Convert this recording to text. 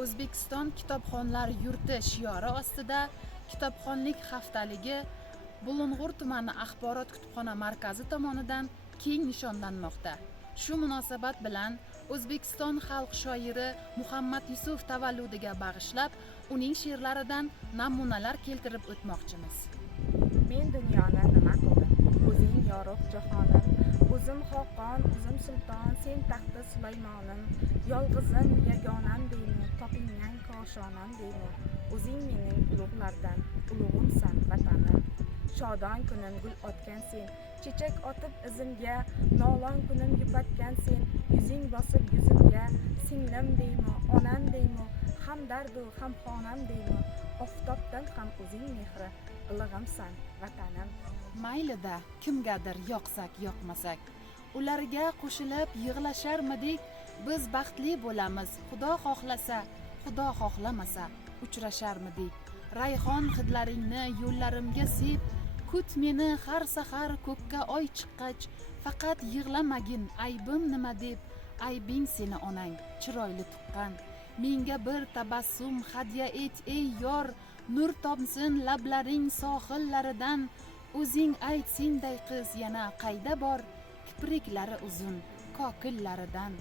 O'zbekiston kitobxonlar yurti shiori ostida kitobxonlik haftaligi Bulung'ur tumani axborot kutubxona markazi tomonidan keng nishonlanmoqda. Shu munosabat bilan O'zbekiston xalq shoiri Muhammad Yusuf tavalludiga bag'ishlab, uning she'rlaridan namunalar keltirib o'tmoqchimiz. Men dunyoni nima qildim? O'zing yorug' jahonim. O'zim xoqon, o'zim sulton, sen taxti Sulaymonim. Yolg'izim yagonam deyman, topingan koshonam deyman. O'zing mening ulug'lardan, ulug'imsan vatanim. Shodon kunim gul otgan sen, chechak otib izimga, nolon kunim yupatgan sen, yuzing bosib yuzimga, singlim deyman, onam deyman, ham dardu ham xonam deyman. Oftobdan ham o'zing mehri, ilig'imsan vatanim. Maylida kimgadir yoqsak yoqmasak, ularga qo'shilib yig'lasharmidik? Biz baxtli bo'lamiz, Xudo xohlasa, Xudo xohlamasa uchrasharmidik? Rayhon hidlaringni yo'llarimga sep, kut meni har sahar ko'kka oy chiqqach, faqat yig'lamagin aybim nima deb, aybing seni onang chiroyli tuqqan. Menga bir tabassum hadya et ey yor, nur tomsin lablaring sohillaridan. O'zing ayt senday qiz yana qayda bor, kipriklari uzun kokillaridan.